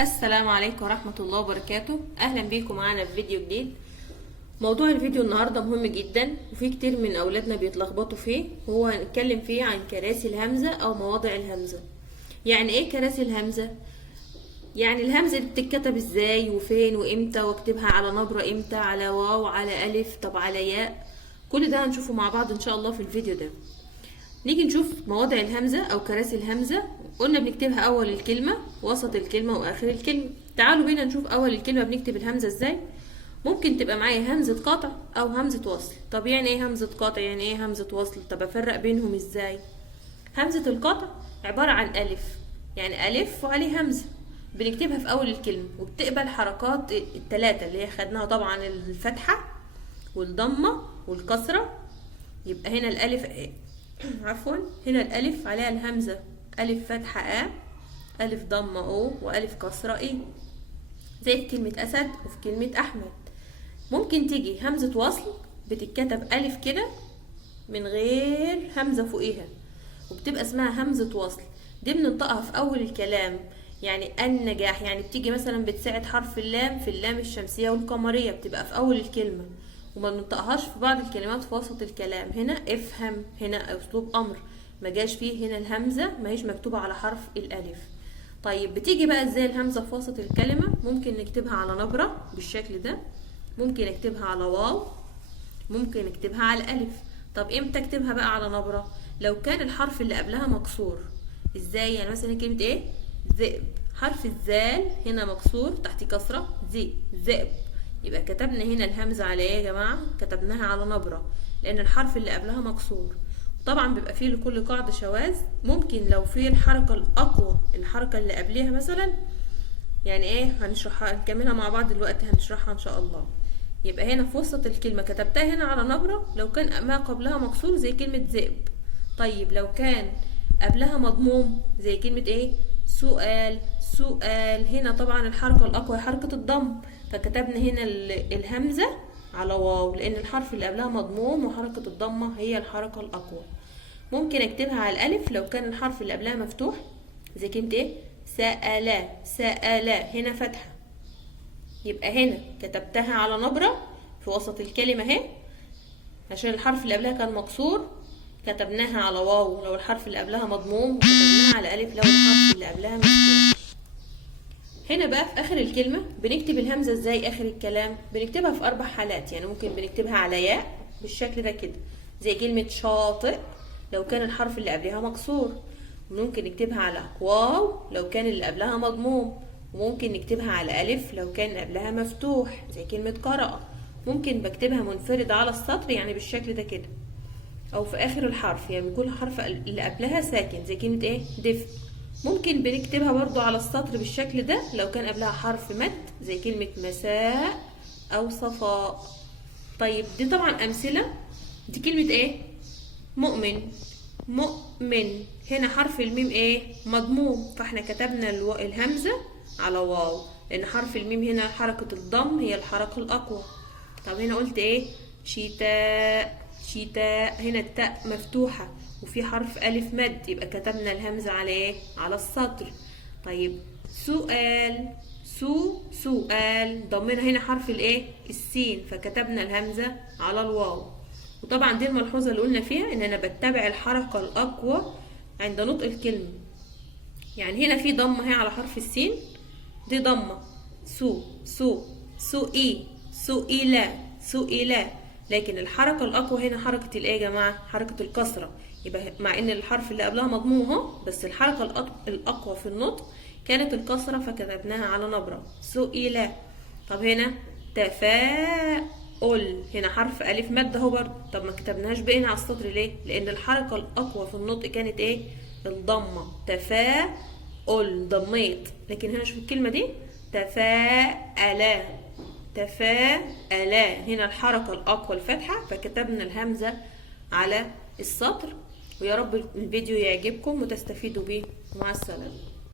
السلام عليكم ورحمة الله وبركاته. أهلا بيكم معانا في فيديو جديد. موضوع الفيديو النهاردة مهم جدا وفي كتير من أولادنا بيتلخبطوا فيه، وهو هنتكلم فيه عن كراسي الهمزة أو مواضع الهمزة. يعني إيه كراسي الهمزة؟ يعني الهمزة دي بتتكتب إزاي وفين وإمتى، واكتبها على نبرة إمتى، على واو، على ألف، طب على ياء. كل ده هنشوفه مع بعض إن شاء الله في الفيديو ده. نيجي نشوف مواضع الهمزة أو كراسي الهمزة. قلنا بنكتبها أول الكلمة، وسط الكلمة، وآخر الكلمة. تعالوا بينا نشوف أول الكلمة بنكتب الهمزة إزاي. ممكن تبقى معايا همزة قطع أو همزة وصل. طب يعني إيه همزة قطع؟ يعني إيه همزة وصل؟ طب أفرق بينهم إزاي؟ همزة القطع عبارة عن ألف، يعني ألف وعليه همزة، بنكتبها في أول الكلمة وبتقبل حركات التلاتة اللي هي خدناها طبعا، الفتحة والضمة والكسرة. يبقى هنا الألف عفوا، هنا الألف عليها الهمزة، ألف فتحة أ، ألف ضمة أو، وألف كسرة إيه، زي في كلمة أسد وفي كلمة أحمد. ممكن تيجي همزة وصل بتتكتب ألف كده من غير همزة فوقيها، وبتبقى اسمها همزة وصل. دي بننطقها في أول الكلام، يعني النجاح، يعني بتيجي مثلا بتساعد حرف اللام في اللام الشمسية والقمرية، بتبقى في أول الكلمة، وما بننطقهاش في بعض الكلمات في وسط الكلام. هنا افهم، هنا أسلوب أمر، ما جاش فيه هنا الهمزة، ما هيش مكتوبة على حرف الألف. طيب بتيجي بقى ازاي الهمزة في وسط الكلمة؟ ممكن نكتبها على نبرة بالشكل ده، ممكن نكتبها على واو، ممكن نكتبها على ألف. طب امتى اكتبها بقى على نبرة؟ لو كان الحرف اللي قبلها مكسور. ازاي؟ يعني مثلا كلمة ايه؟ ذئب، حرف الزال هنا مكسور تحت كسرة، ذئب، يبقى كتبنا هنا الهمزة على ايه يا جماعة؟ كتبناها على نبرة، لأن الحرف اللي قبلها مكسور. طبعا بيبقى فيه لكل قاعدة شواذ. ممكن لو في الحركة الأقوى، الحركة اللي قبلها مثلا، يعني ايه، هنشرحها نكملها مع بعض دلوقتي، هنشرحها ان شاء الله. يبقى هنا في وسط الكلمة كتبتها هنا على نبرة لو كان ما قبلها مكسور زي كلمة ذئب. طيب لو كان قبلها مضموم زي كلمة ايه؟ سؤال، سؤال، هنا طبعا الحركة الأقوى حركة الضم، فكتبنا هنا الهمزة على واو، لأن الحرف اللي قبلها مضموم وحركة الضمة هي الحركة الأقوى. ممكن اكتبها على الألف لو كان الحرف اللي قبلها مفتوح زي كلمة ايه؟ سألا، سألا، هنا فتحة، يبقى هنا كتبتها على نبرة في وسط الكلمة اهي، عشان الحرف اللي قبلها كان مكسور كتبناها على واو لو الحرف اللي قبلها مضموم، وكتبناها على ألف لو الحرف اللي قبلها مفتوح. هنا بقى في آخر الكلمة بنكتب الهمزة ازاي؟ آخر الكلام بنكتبها في 4 حالات، يعني ممكن بنكتبها على ياء بالشكل ده كده زي كلمة شاطئ لو كان الحرف اللي قبلها مكسور، ممكن نكتبها على واو لو كان اللي قبلها مضموم، وممكن نكتبها على ألف لو كان قبلها مفتوح زي كلمة قرأ. ممكن بكتبها منفردة على السطر يعني بالشكل ده كده، أو في آخر الحرف، يعني بيكون الحرف اللي قبلها ساكن زي كلمة ايه؟ دفء. ممكن بنكتبها برضو على السطر بالشكل ده لو كان قبلها حرف مد زي كلمة مساء أو صفاء. طيب دي طبعا أمثلة. دي كلمة ايه؟ مؤمن، مؤمن، هنا حرف الميم ايه؟ مضموم، فاحنا كتبنا الهمزة على واو، لان حرف الميم هنا حركة الضم هي الحركة الأقوى. طب هنا قلت ايه؟ شتاء، شتاء، هنا التاء مفتوحة وفي حرف ألف مد، يبقى كتبنا الهمزة على ايه؟ على السطر. طيب سؤال، سؤال، ضمنا هنا حرف الايه؟ السين، فكتبنا الهمزة على الواو. وطبعا دي الملحوظة اللي قلنا فيها ان انا بتبع الحركة الأقوى عند نطق الكلمة. يعني هنا في ضمة هي على حرف السين، دي ضمة، سئي، سئلا، سئلا، لكن الحركة الأقوى هنا حركة الايه يا جماعة؟ حركة الكسرة. يبقى مع ان الحرف اللي قبلها مضموم اهو، بس الحركة الأقوى في النطق كانت الكسرة، فكتبناها على نبرة سئلا. طب هنا تفاؤل، هنا حرف ألف مد اهو برضه، طب ما كتبناهاش بقينا على السطر ليه؟ لأن الحركة الأقوى في النطق كانت ايه؟ الضمة، تفاؤل، ضميت. لكن هنا شوف الكلمة دي تفاءلا، تفاءلا، هنا الحركة الأقوى الفتحة، فكتبنا الهمزة على السطر. ويا رب الفيديو يعجبكم وتستفيدوا بيه، ومع السلامة.